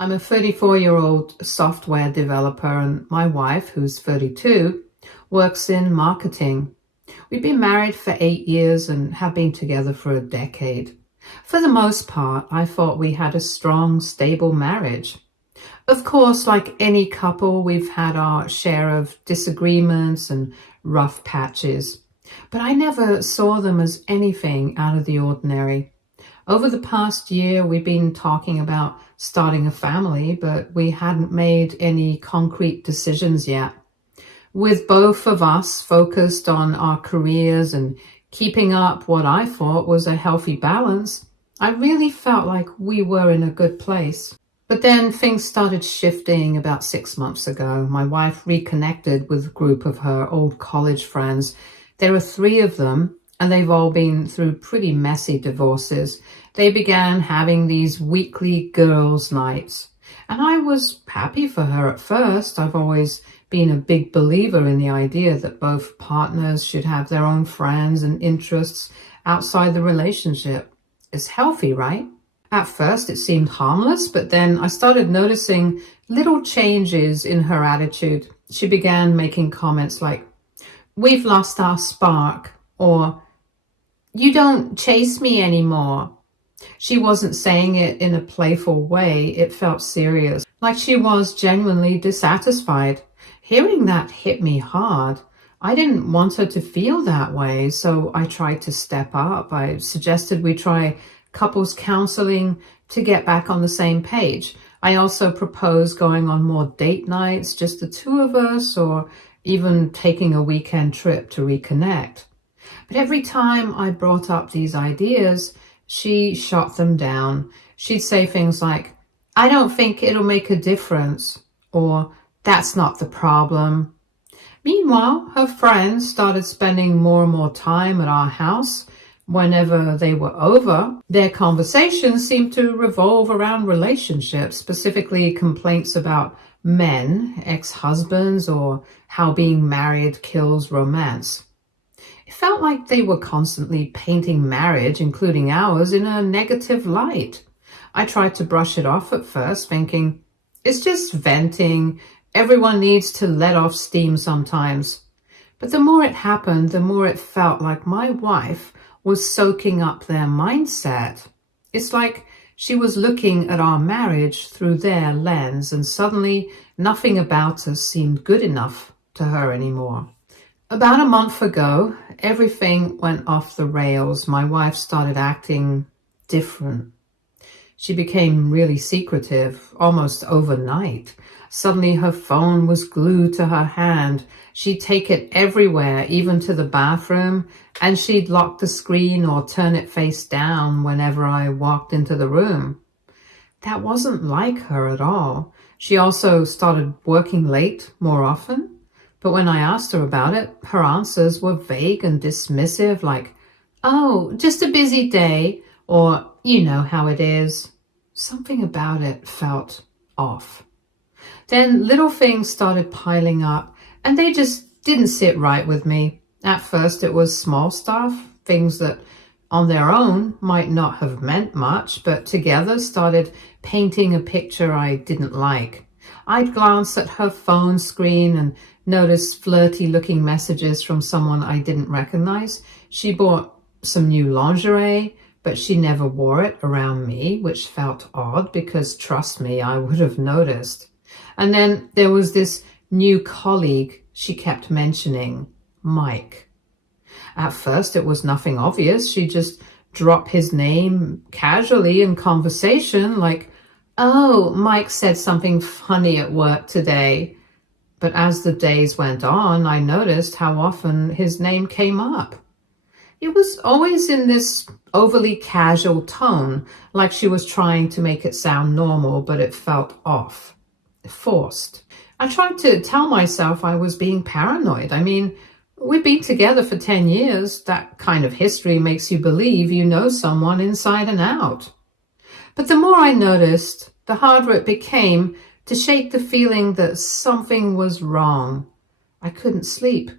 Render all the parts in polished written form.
I'm a 34-year-old software developer, and my wife, who's 32, works in marketing. We've been married for 8 years and have been together for a decade. For the most part, I thought we had a strong, stable marriage. Of course, like any couple, we've had our share of disagreements and rough patches, but I never saw them as anything out of the ordinary. Over the past year, we've been talking about starting a family, but we hadn't made any concrete decisions yet. With both of us focused on our careers and keeping up what I thought was a healthy balance, I really felt like we were in a good place. But then things started shifting about 6 months ago. My wife reconnected with a group of her old college friends. There are 3 of them, and they've all been through pretty messy divorces. They began having these weekly girls' nights. And I was happy for her at first. I've always been a big believer in the idea that both partners should have their own friends and interests outside the relationship. It's healthy, right? At first it seemed harmless, but then I started noticing little changes in her attitude. She began making comments like, "We've lost our spark," or "You don't chase me anymore." She wasn't saying it in a playful way. It felt serious, like she was genuinely dissatisfied. Hearing that hit me hard. I didn't want her to feel that way, so I tried to step up. I suggested we try couples counseling to get back on the same page. I also proposed going on more date nights, just the 2 of us, or even taking a weekend trip to reconnect. But every time I brought up these ideas, she shot them down. She'd say things like, "I don't think it'll make a difference," or "That's not the problem." Meanwhile, her friends started spending more and more time at our house. Whenever they were over, their conversations seemed to revolve around relationships, specifically complaints about men, ex-husbands, or how being married kills romance. It felt like they were constantly painting marriage, including ours, in a negative light. I tried to brush it off at first, thinking, it's just venting. Everyone needs to let off steam sometimes. But the more it happened, the more it felt like my wife was soaking up their mindset. It's like she was looking at our marriage through their lens, and suddenly nothing about us seemed good enough to her anymore. About a month ago, everything went off the rails. My wife started acting different. She became really secretive, almost overnight. Suddenly her phone was glued to her hand. She'd take it everywhere, even to the bathroom, and she'd lock the screen or turn it face down whenever I walked into the room. That wasn't like her at all. She also started working late more often, but when I asked her about it, her answers were vague and dismissive, like, "Oh, just a busy day," or "You know how it is." Something about it felt off. Then little things started piling up, and they just didn't sit right with me. At first it was small stuff, things that on their own might not have meant much, but together started painting a picture I didn't like. I'd glance at her phone screen and notice flirty-looking messages from someone I didn't recognize. She bought some new lingerie, but she never wore it around me, which felt odd because, trust me, I would have noticed. And then there was this new colleague she kept mentioning, Mike. At first it was nothing obvious. She'd just drop his name casually in conversation, like, "Oh, Mike said something funny at work today." But as the days went on, I noticed how often his name came up. It was always in this overly casual tone, like she was trying to make it sound normal, but it felt off, forced. I tried to tell myself I was being paranoid. I mean, we've been together for 10 years. That kind of history makes you believe you know someone inside and out. But the more I noticed, the harder it became to shake the feeling that something was wrong. I couldn't sleep.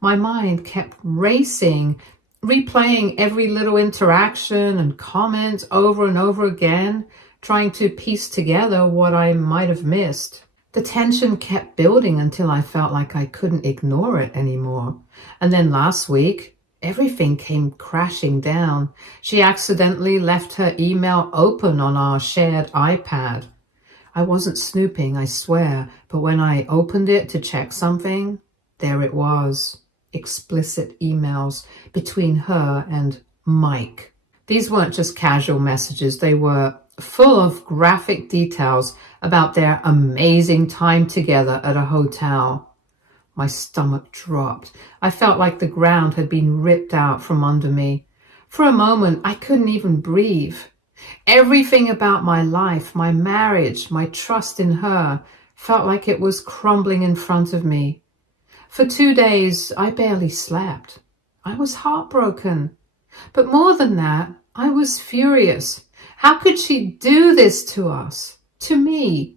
My mind kept racing, replaying every little interaction and comment over and over again, trying to piece together what I might have missed. The tension kept building until I felt like I couldn't ignore it anymore. And then last week, everything came crashing down. She accidentally left her email open on our shared iPad. I wasn't snooping, I swear, but when I opened it to check something, there it was. Explicit emails between her and Mike. These weren't just casual messages, they were full of graphic details about their amazing time together at a hotel. My stomach dropped. I felt like the ground had been ripped out from under me. For a moment, I couldn't even breathe. Everything about my life, my marriage, my trust in her, felt like it was crumbling in front of me. For 2 days, I barely slept. I was heartbroken. But more than that, I was furious. How could she do this to us? To me?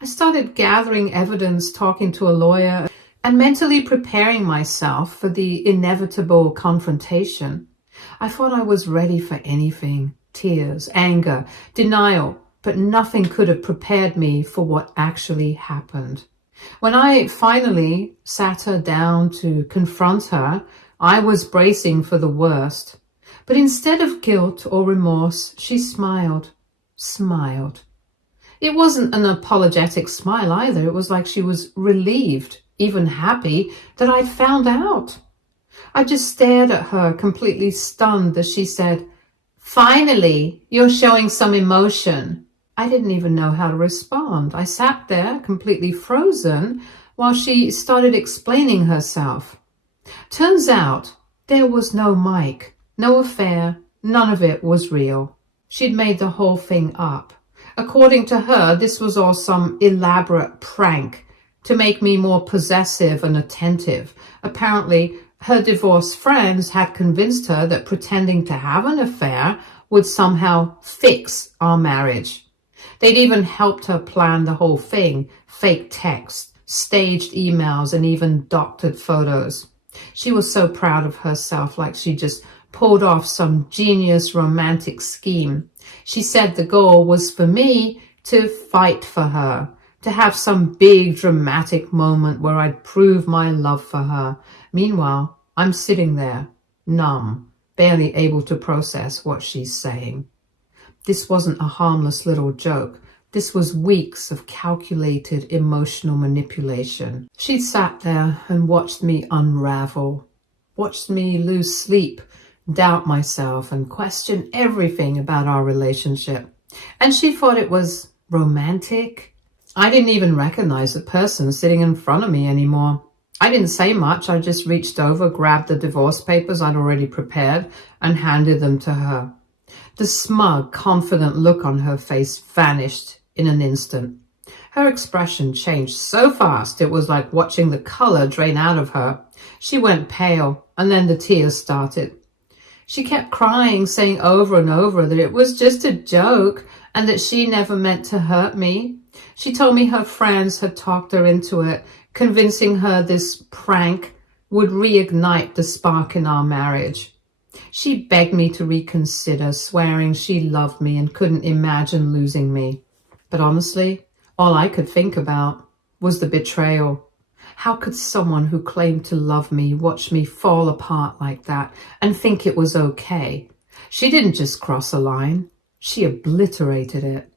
I started gathering evidence, talking to a lawyer, and mentally preparing myself for the inevitable confrontation. I thought I was ready for anything. Tears, anger, denial, but nothing could have prepared me for what actually happened. When I finally sat her down to confront her, I was bracing for the worst. But instead of guilt or remorse, she smiled. Smiled. It wasn't an apologetic smile either. It was like she was relieved, even happy, that I'd found out. I just stared at her, completely stunned, as she said, "Finally, you're showing some emotion." I didn't even know how to respond. I sat there, completely frozen, while she started explaining herself. Turns out, there was no Mike, no affair, none of it was real. She'd made the whole thing up. According to her, this was all some elaborate prank to make me more possessive and attentive. Apparently, her divorced friends had convinced her that pretending to have an affair would somehow fix our marriage. They'd even helped her plan the whole thing, fake texts, staged emails, and even doctored photos. She was so proud of herself, like she just pulled off some genius romantic scheme. She said the goal was for me to fight for her, to have some big dramatic moment where I'd prove my love for her. Meanwhile, I'm sitting there, numb, barely able to process what she's saying. This wasn't a harmless little joke. This was weeks of calculated emotional manipulation. She'd sat there and watched me unravel, watched me lose sleep, doubt myself, and question everything about our relationship. And she thought it was romantic. I didn't even recognize the person sitting in front of me anymore. I didn't say much. I just reached over, grabbed the divorce papers I'd already prepared, and handed them to her. The smug, confident look on her face vanished in an instant. Her expression changed so fast it was like watching the color drain out of her. She went pale, and then the tears started. She kept crying, saying over and over that it was just a joke and that she never meant to hurt me. She told me her friends had talked her into it, convincing her this prank would reignite the spark in our marriage. She begged me to reconsider, swearing she loved me and couldn't imagine losing me. But honestly, all I could think about was the betrayal. How could someone who claimed to love me watch me fall apart like that and think it was okay? She didn't just cross a line, she obliterated it.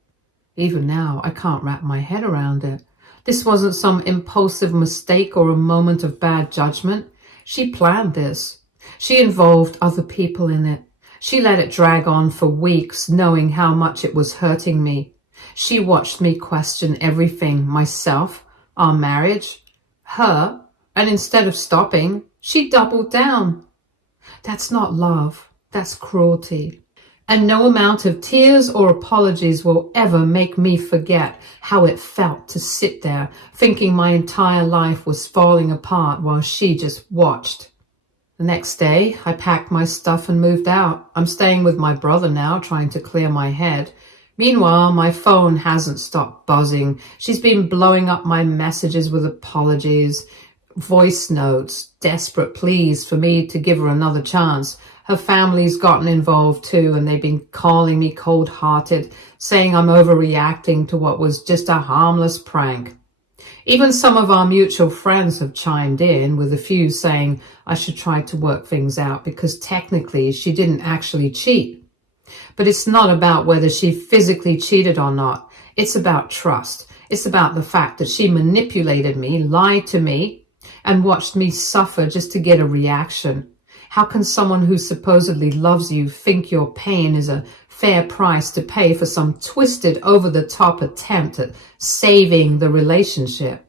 Even now, I can't wrap my head around it. This wasn't some impulsive mistake or a moment of bad judgment. She planned this. She involved other people in it. She let it drag on for weeks, knowing how much it was hurting me. She watched me question everything, myself, our marriage, her, and instead of stopping, she doubled down. That's not love, that's cruelty. And no amount of tears or apologies will ever make me forget how it felt to sit there thinking my entire life was falling apart while she just watched. The next day, I packed my stuff and moved out. I'm staying with my brother now, trying to clear my head. Meanwhile, my phone hasn't stopped buzzing. She's been blowing up my messages with apologies, voice notes, desperate pleas for me to give her another chance. Her family's gotten involved too, and they've been calling me cold-hearted, saying I'm overreacting to what was just a harmless prank. Even some of our mutual friends have chimed in, with a few saying I should try to work things out because technically she didn't actually cheat. But it's not about whether she physically cheated or not. It's about trust. It's about the fact that she manipulated me, lied to me, and watched me suffer just to get a reaction. How can someone who supposedly loves you think your pain is a fair price to pay for some twisted, over-the-top attempt at saving the relationship?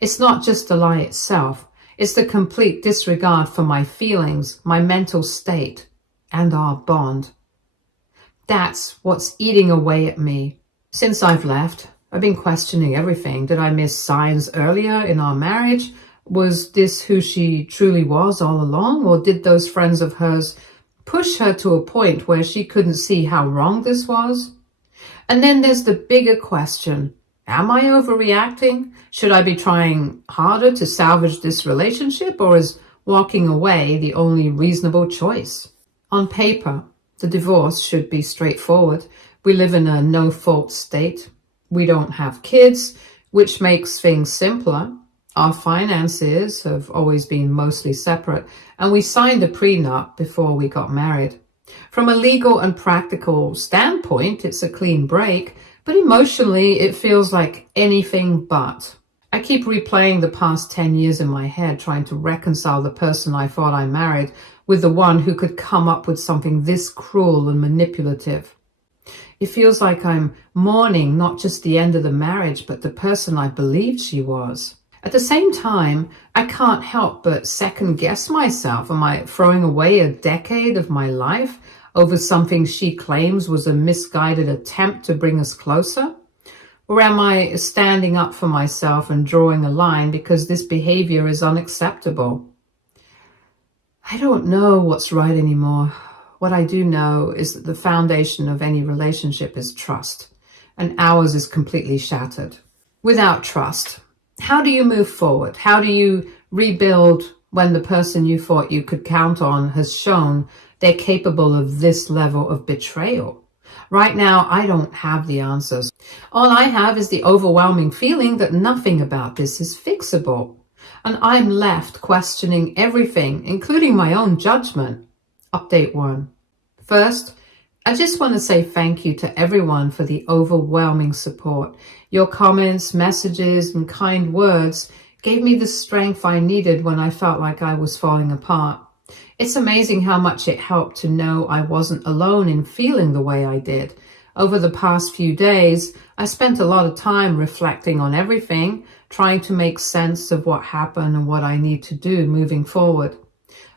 It's not just the lie itself. It's the complete disregard for my feelings, my mental state, and our bond. That's what's eating away at me. Since I've left, I've been questioning everything. Did I miss signs earlier in our marriage? Was this who she truly was all along? Or did those friends of hers push her to a point where she couldn't see how wrong this was? And then there's the bigger question. Am I overreacting? Should I be trying harder to salvage this relationship, or is walking away the only reasonable choice? On paper, the divorce should be straightforward. We live in a no-fault state. We don't have kids, which makes things simpler. Our finances have always been mostly separate, and we signed a prenup before we got married. From a legal and practical standpoint, it's a clean break, but emotionally, it feels like anything but. I keep replaying the past 10 years in my head, trying to reconcile the person I thought I married with the one who could come up with something this cruel and manipulative. It feels like I'm mourning not just the end of the marriage, but the person I believed she was. At the same time, I can't help but second guess myself. Am I throwing away a decade of my life over something she claims was a misguided attempt to bring us closer? Or am I standing up for myself and drawing a line because this behavior is unacceptable? I don't know what's right anymore. What I do know is that the foundation of any relationship is trust, and ours is completely shattered. Without trust, how do you move forward? How do you rebuild when the person you thought you could count on has shown they're capable of this level of betrayal? Right now, I don't have the answers. All I have is the overwhelming feeling that nothing about this is fixable. And I'm left questioning everything, including my own judgment. Update 1. First, I just want to say thank you to everyone for the overwhelming support. Your comments, messages, and kind words gave me the strength I needed when I felt like I was falling apart. It's amazing how much it helped to know I wasn't alone in feeling the way I did. Over the past few days, I spent a lot of time reflecting on everything, trying to make sense of what happened and what I need to do moving forward.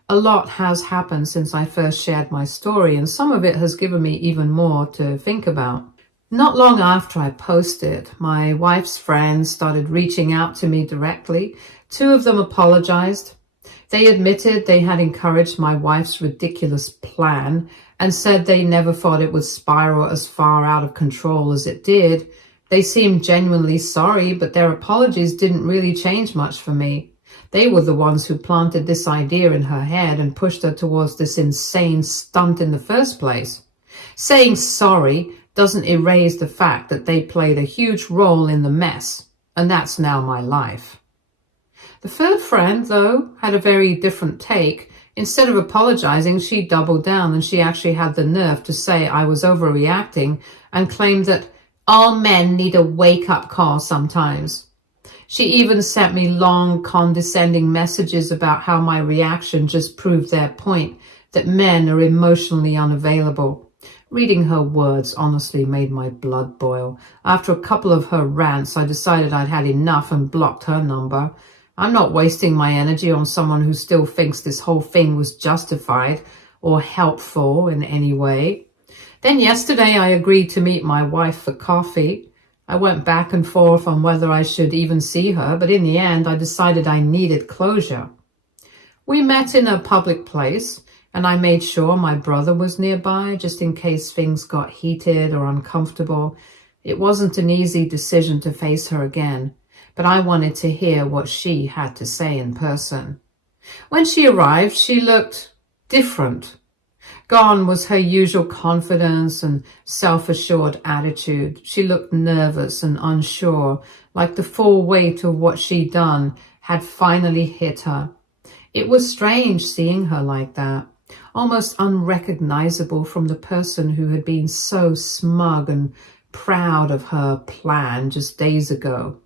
A lot has happened since I first shared my story, and some of it has given me even more to think about. Not long after I posted, my wife's friends started reaching out to me directly. 2 of them apologized. They admitted they had encouraged my wife's ridiculous plan and said they never thought it would spiral as far out of control as it did. They seemed genuinely sorry, but their apologies didn't really change much for me. They were the ones who planted this idea in her head and pushed her towards this insane stunt in the first place. Saying sorry doesn't erase the fact that they played a huge role in the mess, and that's now my life. The third friend, though, had a very different take. Instead of apologizing, she doubled down, and she actually had the nerve to say I was overreacting and claimed that all men need a wake-up call sometimes. She even sent me long, condescending messages about how my reaction just proved their point, that men are emotionally unavailable. Reading her words honestly made my blood boil. After a couple of her rants, I decided I'd had enough and blocked her number. I'm not wasting my energy on someone who still thinks this whole thing was justified or helpful in any way. Then yesterday I agreed to meet my wife for coffee. I went back and forth on whether I should even see her, but in the end I decided I needed closure. We met in a public place, and I made sure my brother was nearby just in case things got heated or uncomfortable. It wasn't an easy decision to face her again, but I wanted to hear what she had to say in person. When she arrived, she looked different. Gone was her usual confidence and self-assured attitude. She looked nervous and unsure, like the full weight of what she'd done had finally hit her. It was strange seeing her like that, almost unrecognizable from the person who had been so smug and proud of her plan just days ago.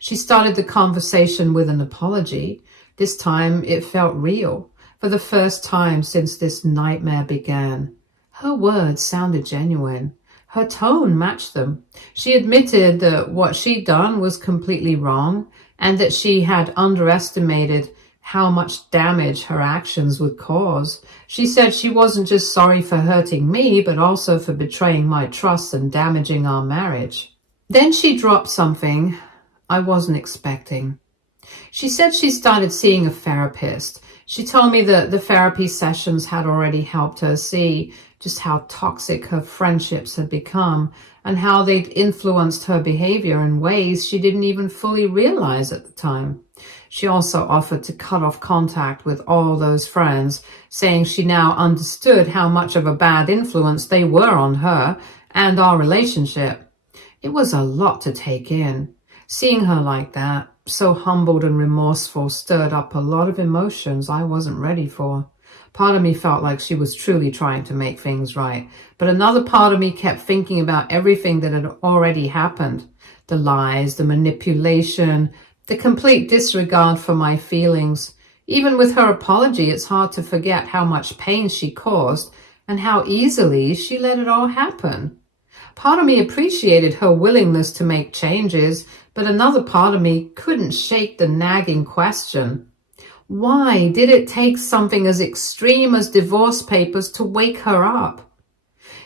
She started the conversation with an apology. This time it felt real. For the first time since this nightmare began. Her words sounded genuine. Her tone matched them. She admitted that what she'd done was completely wrong and that she had underestimated how much damage her actions would cause. She said she wasn't just sorry for hurting me, but also for betraying my trust and damaging our marriage. Then she dropped something I wasn't expecting. She said she started seeing a therapist. She told me that the therapy sessions had already helped her see just how toxic her friendships had become and how they'd influenced her behavior in ways she didn't even fully realize at the time. She also offered to cut off contact with all those friends, saying she now understood how much of a bad influence they were on her and our relationship. It was a lot to take in. Seeing her like that, so humbled and remorseful, stirred up a lot of emotions I wasn't ready for. Part of me felt like she was truly trying to make things right, but another part of me kept thinking about everything that had already happened. The lies, the manipulation, the complete disregard for my feelings. Even with her apology, it's hard to forget how much pain she caused and how easily she let it all happen. Part of me appreciated her willingness to make changes, but another part of me couldn't shake the nagging question. Why did it take something as extreme as divorce papers to wake her up?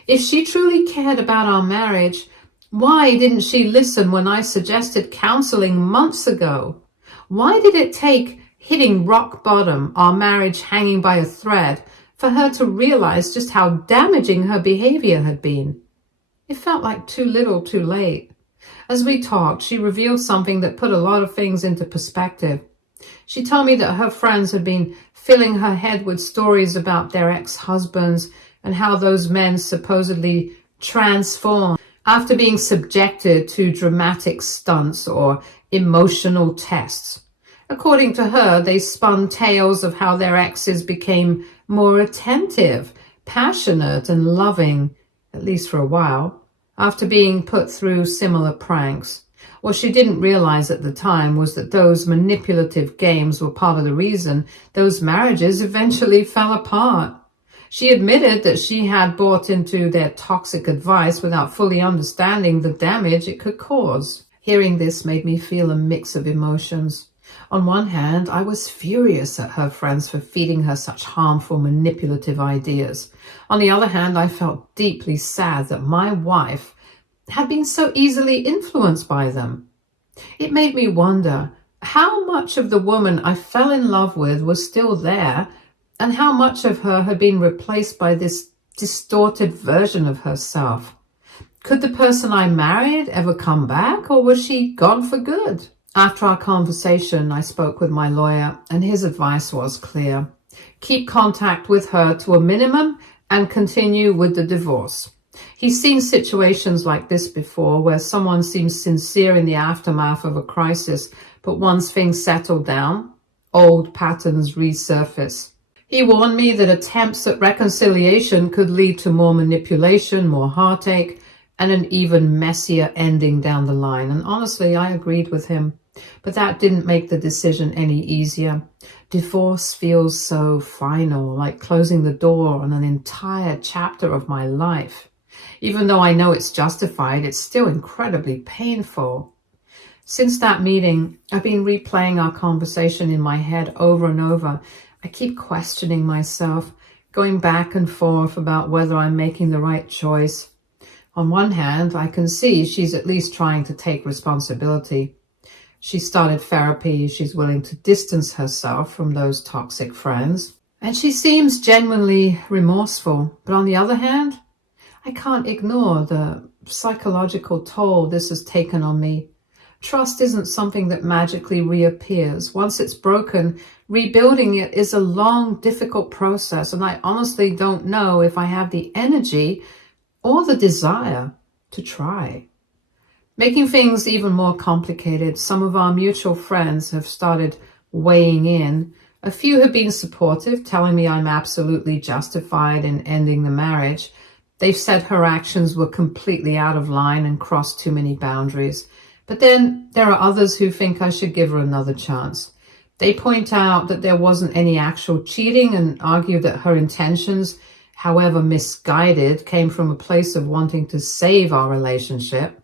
If she truly cared about our marriage, why didn't she listen when I suggested counseling months ago? Why did it take hitting rock bottom, our marriage hanging by a thread, for her to realize just how damaging her behavior had been? It felt like too little too late. As we talked, she revealed something that put a lot of things into perspective. She told me that her friends had been filling her head with stories about their ex-husbands and how those men supposedly transformed after being subjected to dramatic stunts or emotional tests. According to her, they spun tales of how their exes became more attentive, passionate, and loving, at least for a while, after being put through similar pranks. What she didn't realize at the time was that those manipulative games were part of the reason those marriages eventually fell apart. She admitted that she had bought into their toxic advice without fully understanding the damage it could cause. Hearing this made me feel a mix of emotions. On one hand, I was furious at her friends for feeding her such harmful, manipulative ideas. On the other hand, I felt deeply sad that my wife had been so easily influenced by them. It made me wonder how much of the woman I fell in love with was still there and how much of her had been replaced by this distorted version of herself. Could the person I married ever come back, or was she gone for good? After our conversation, I spoke with my lawyer, and his advice was clear. Keep contact with her to a minimum and continue with the divorce. He's seen situations like this before, where someone seems sincere in the aftermath of a crisis, but once things settle down, old patterns resurface. He warned me that attempts at reconciliation could lead to more manipulation, more heartache, and an even messier ending down the line. And honestly, I agreed with him. But that didn't make the decision any easier. Divorce feels so final, like closing the door on an entire chapter of my life. Even though I know it's justified, it's still incredibly painful. Since that meeting, I've been replaying our conversation in my head over and over. I keep questioning myself, going back and forth about whether I'm making the right choice. On one hand, I can see she's at least trying to take responsibility. She started therapy, she's willing to distance herself from those toxic friends, and she seems genuinely remorseful. But on the other hand, I can't ignore the psychological toll this has taken on me. Trust isn't something that magically reappears. Once it's broken, rebuilding it is a long, difficult process, and I honestly don't know if I have the energy or the desire to try. Making things even more complicated, some of our mutual friends have started weighing in. A few have been supportive, telling me I'm absolutely justified in ending the marriage. They've said her actions were completely out of line and crossed too many boundaries. But then there are others who think I should give her another chance. They point out that there wasn't any actual cheating and argue that her intentions, however misguided, came from a place of wanting to save our relationship.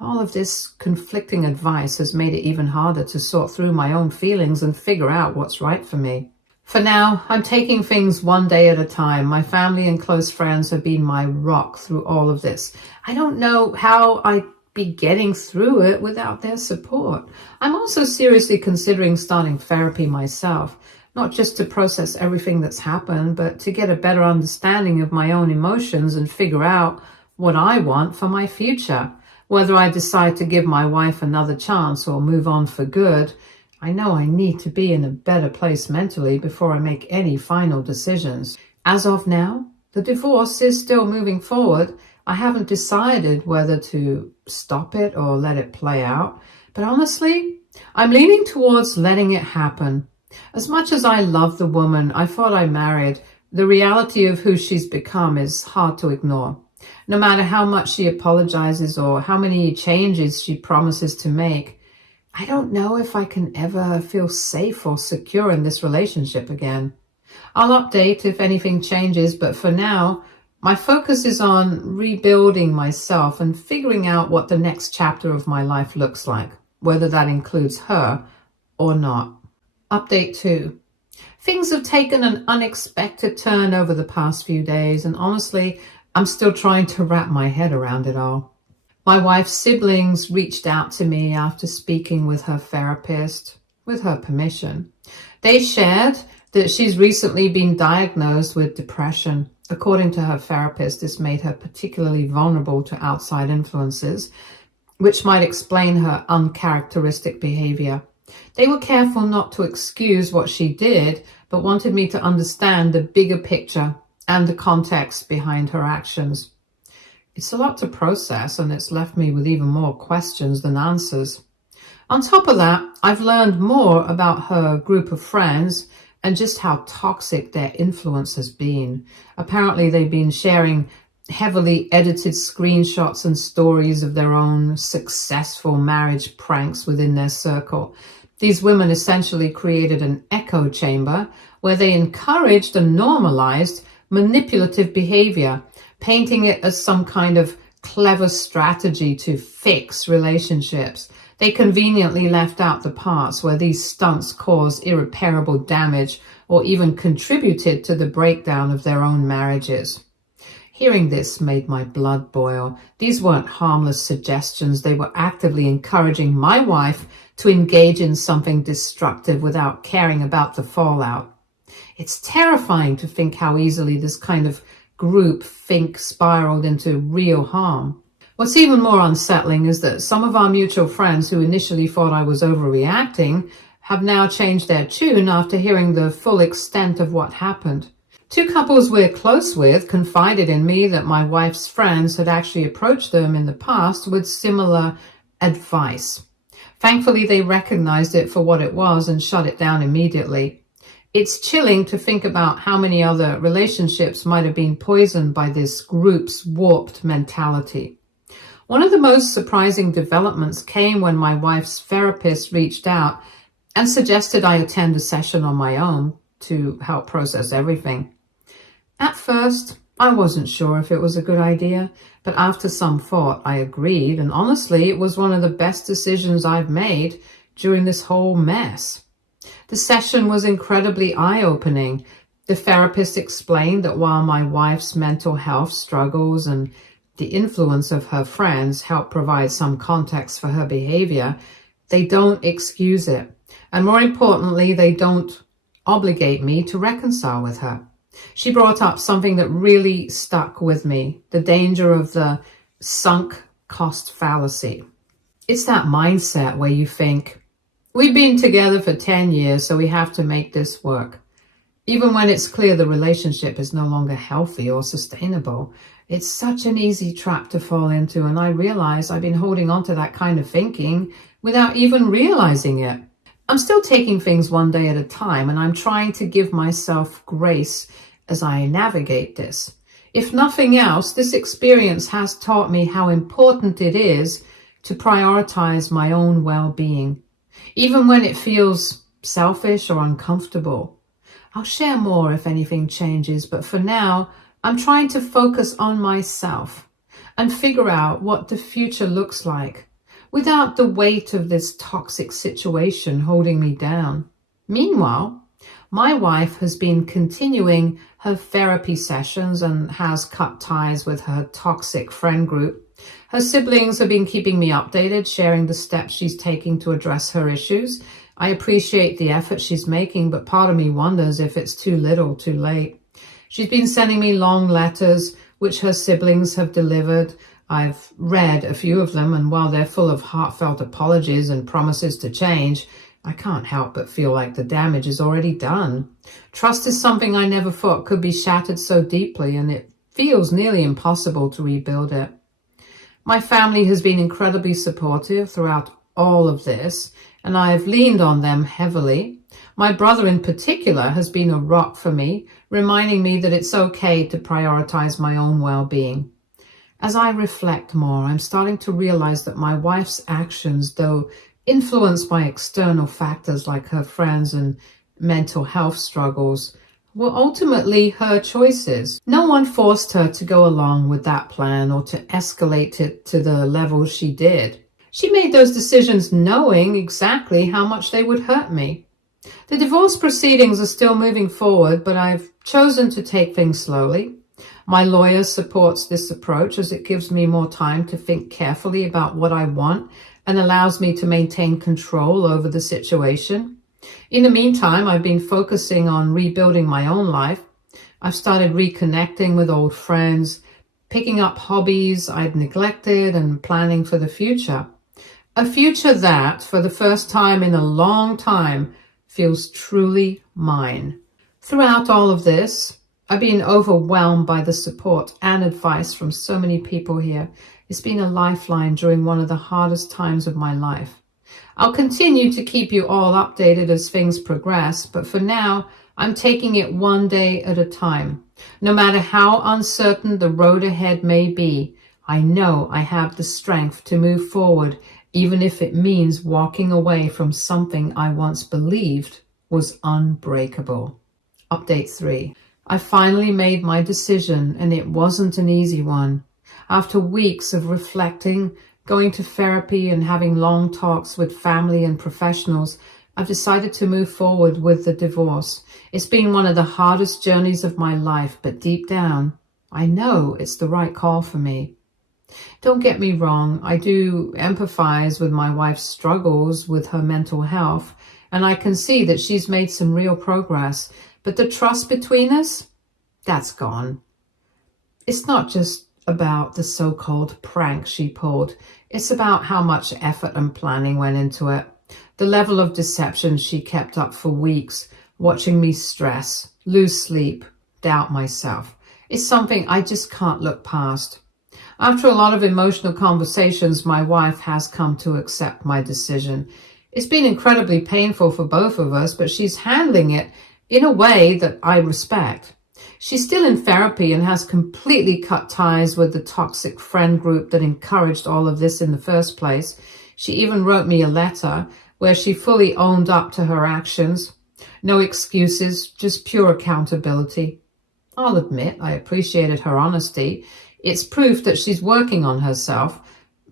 All of this conflicting advice has made it even harder to sort through my own feelings and figure out what's right for me. For now, I'm taking things one day at a time. My family and close friends have been my rock through all of this. I don't know how I'd be getting through it without their support. I'm also seriously considering starting therapy myself, not just to process everything that's happened, but to get a better understanding of my own emotions and figure out what I want for my future. Whether I decide to give my wife another chance or move on for good, I know I need to be in a better place mentally before I make any final decisions. As of now, the divorce is still moving forward. I haven't decided whether to stop it or let it play out, but honestly, I'm leaning towards letting it happen. As much as I love the woman I thought I married, the reality of who she's become is hard to ignore. No matter how much she apologizes or how many changes she promises to make, I don't know if I can ever feel safe or secure in this relationship again. I'll update if anything changes, but for now, my focus is on rebuilding myself and figuring out what the next chapter of my life looks like, whether that includes her or not. Update 2. Things have taken an unexpected turn over the past few days, and honestly, I'm still trying to wrap my head around it all. My wife's siblings reached out to me after speaking with her therapist, with her permission. They shared that she's recently been diagnosed with depression. According to her therapist, this made her particularly vulnerable to outside influences, which might explain her uncharacteristic behavior. They were careful not to excuse what she did, but wanted me to understand the bigger picture and the context behind her actions. It's a lot to process, and it's left me with even more questions than answers. On top of that, I've learned more about her group of friends and just how toxic their influence has been. Apparently, they've been sharing heavily edited screenshots and stories of their own successful marriage pranks within their circle. These women essentially created an echo chamber where they encouraged and normalized manipulative behavior, painting it as some kind of clever strategy to fix relationships. They conveniently left out the parts where these stunts caused irreparable damage or even contributed to the breakdown of their own marriages. Hearing this made my blood boil. These weren't harmless suggestions. They were actively encouraging my wife to engage in something destructive without caring about the fallout. It's terrifying to think how easily this kind of group think spiraled into real harm. What's even more unsettling is that some of our mutual friends who initially thought I was overreacting have now changed their tune after hearing the full extent of what happened. Two couples we're close with confided in me that my wife's friends had actually approached them in the past with similar advice. Thankfully, they recognized it for what it was and shut it down immediately. It's chilling to think about how many other relationships might have been poisoned by this group's warped mentality. One of the most surprising developments came when my wife's therapist reached out and suggested I attend a session on my own to help process everything. At first, I wasn't sure if it was a good idea, but after some thought, I agreed, and honestly, it was one of the best decisions I've made during this whole mess. The session was incredibly eye-opening. The therapist explained that while my wife's mental health struggles and the influence of her friends help provide some context for her behavior, they don't excuse it. And more importantly, they don't obligate me to reconcile with her. She brought up something that really stuck with me, the danger of the sunk cost fallacy. It's that mindset where you think, we've been together for 10 years, so we have to make this work. Even when it's clear the relationship is no longer healthy or sustainable. It's such an easy trap to fall into, and I realize I've been holding on to that kind of thinking without even realizing it. I'm still taking things one day at a time, and I'm trying to give myself grace as I navigate this. If nothing else, this experience has taught me how important it is to prioritize my own well-being, even when it feels selfish or uncomfortable. I'll share more if anything changes, but for now, I'm trying to focus on myself and figure out what the future looks like without the weight of this toxic situation holding me down. Meanwhile, my wife has been continuing her therapy sessions and has cut ties with her toxic friend group. Her siblings have been keeping me updated, sharing the steps she's taking to address her issues. I appreciate the effort she's making, but part of me wonders if it's too little, too late. She's been sending me long letters, which her siblings have delivered. I've read a few of them, and while they're full of heartfelt apologies and promises to change, I can't help but feel like the damage is already done. Trust is something I never thought could be shattered so deeply, and it feels nearly impossible to rebuild it. My family has been incredibly supportive throughout all of this, and I've leaned on them heavily. My brother in particular has been a rock for me, reminding me that it's okay to prioritize my own well-being. As I reflect more, I'm starting to realize that my wife's actions, though influenced by external factors like her friends and mental health struggles, were ultimately her choices. No one forced her to go along with that plan or to escalate it to the level she did. She made those decisions knowing exactly how much they would hurt me. The divorce proceedings are still moving forward, but I've chosen to take things slowly. My lawyer supports this approach as it gives me more time to think carefully about what I want and allows me to maintain control over the situation. In the meantime, I've been focusing on rebuilding my own life. I've started reconnecting with old friends, picking up hobbies I'd neglected, and planning for the future. A future that, for the first time in a long time, feels truly mine. Throughout all of this, I've been overwhelmed by the support and advice from so many people here. It's been a lifeline during one of the hardest times of my life. I'll continue to keep you all updated as things progress, but for now, I'm taking it one day at a time. No matter how uncertain the road ahead may be, I know I have the strength to move forward, even if it means walking away from something I once believed was unbreakable. Update 3. I finally made my decision, and it wasn't an easy one. After weeks of reflecting, going to therapy, and having long talks with family and professionals, I've decided to move forward with the divorce. It's been one of the hardest journeys of my life, but deep down, I know it's the right call for me. Don't get me wrong, I do empathize with my wife's struggles with her mental health, and I can see that she's made some real progress, but the trust between us, that's gone. It's not just about the so-called prank she pulled. It's about how much effort and planning went into it. The level of deception she kept up for weeks, watching me stress, lose sleep, doubt myself. It's something I just can't look past. After a lot of emotional conversations, my wife has come to accept my decision. It's been incredibly painful for both of us, but she's handling it in a way that I respect. She's still in therapy and has completely cut ties with the toxic friend group that encouraged all of this in the first place. She even wrote me a letter where she fully owned up to her actions. No excuses, just pure accountability. I'll admit I appreciated her honesty. It's proof that she's working on herself,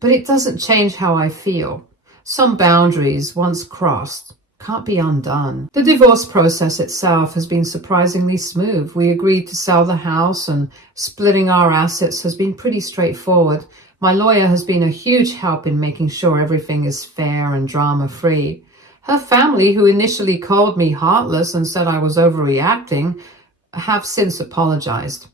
but it doesn't change how I feel. Some boundaries, once crossed, can't be undone. The divorce process itself has been surprisingly smooth. We agreed to sell the house, and splitting our assets has been pretty straightforward. My lawyer has been a huge help in making sure everything is fair and drama-free. Her family, who initially called me heartless and said I was overreacting, have since apologized.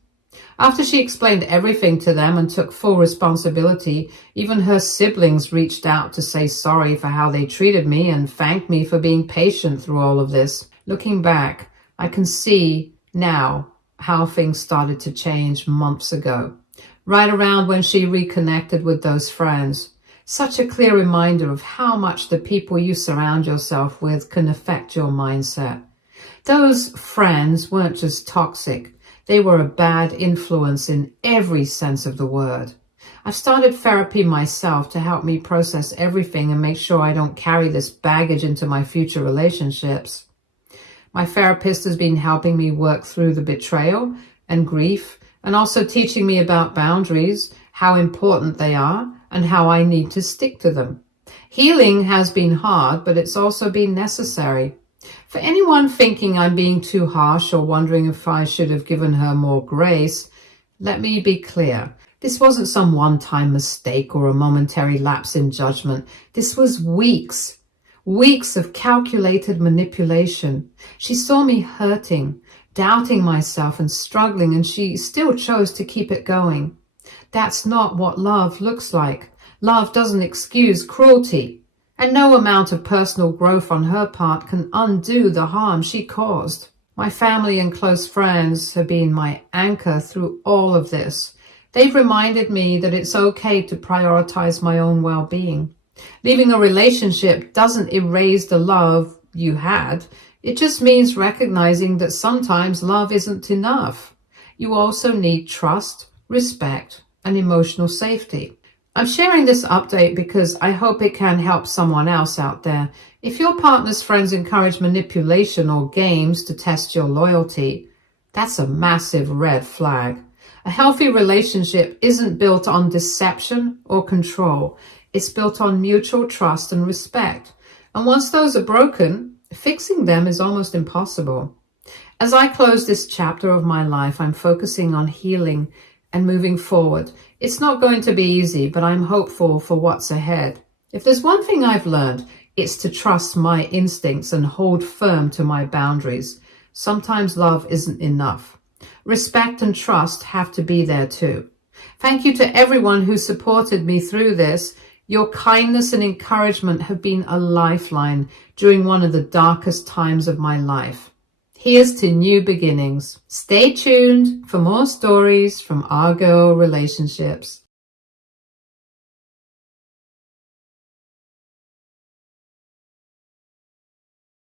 After she explained everything to them and took full responsibility, even her siblings reached out to say sorry for how they treated me and thank me for being patient through all of this. Looking back, I can see now how things started to change months ago, right around when she reconnected with those friends. Such a clear reminder of how much the people you surround yourself with can affect your mindset. Those friends weren't just toxic. They were a bad influence in every sense of the word. I've started therapy myself to help me process everything and make sure I don't carry this baggage into my future relationships. My therapist has been helping me work through the betrayal and grief, and also teaching me about boundaries, how important they are, and how I need to stick to them. Healing has been hard, but it's also been necessary. For anyone thinking I'm being too harsh or wondering if I should have given her more grace, let me be clear. This wasn't some one-time mistake or a momentary lapse in judgment. This was weeks of calculated manipulation. She saw me hurting, doubting myself and struggling, and she still chose to keep it going. That's not what love looks like. Love doesn't excuse cruelty. And no amount of personal growth on her part can undo the harm she caused. My family and close friends have been my anchor through all of this. They've reminded me that it's okay to prioritize my own well-being. Leaving a relationship doesn't erase the love you had. It just means recognizing that sometimes love isn't enough. You also need trust, respect, and emotional safety. I'm sharing this update because I hope it can help someone else out there. If your partner's friends encourage manipulation or games to test your loyalty, that's a massive red flag. A healthy relationship isn't built on deception or control. It's built on mutual trust and respect. And once those are broken, fixing them is almost impossible. As I close this chapter of my life, I'm focusing on healing and moving forward. It's not going to be easy, but I'm hopeful for what's ahead. If there's one thing I've learned, it's to trust my instincts and hold firm to my boundaries. Sometimes love isn't enough. Respect and trust have to be there too. Thank you to everyone who supported me through this. Your kindness and encouragement have been a lifeline during one of the darkest times of my life. Here's to new beginnings. Stay tuned for more stories from our girl relationships.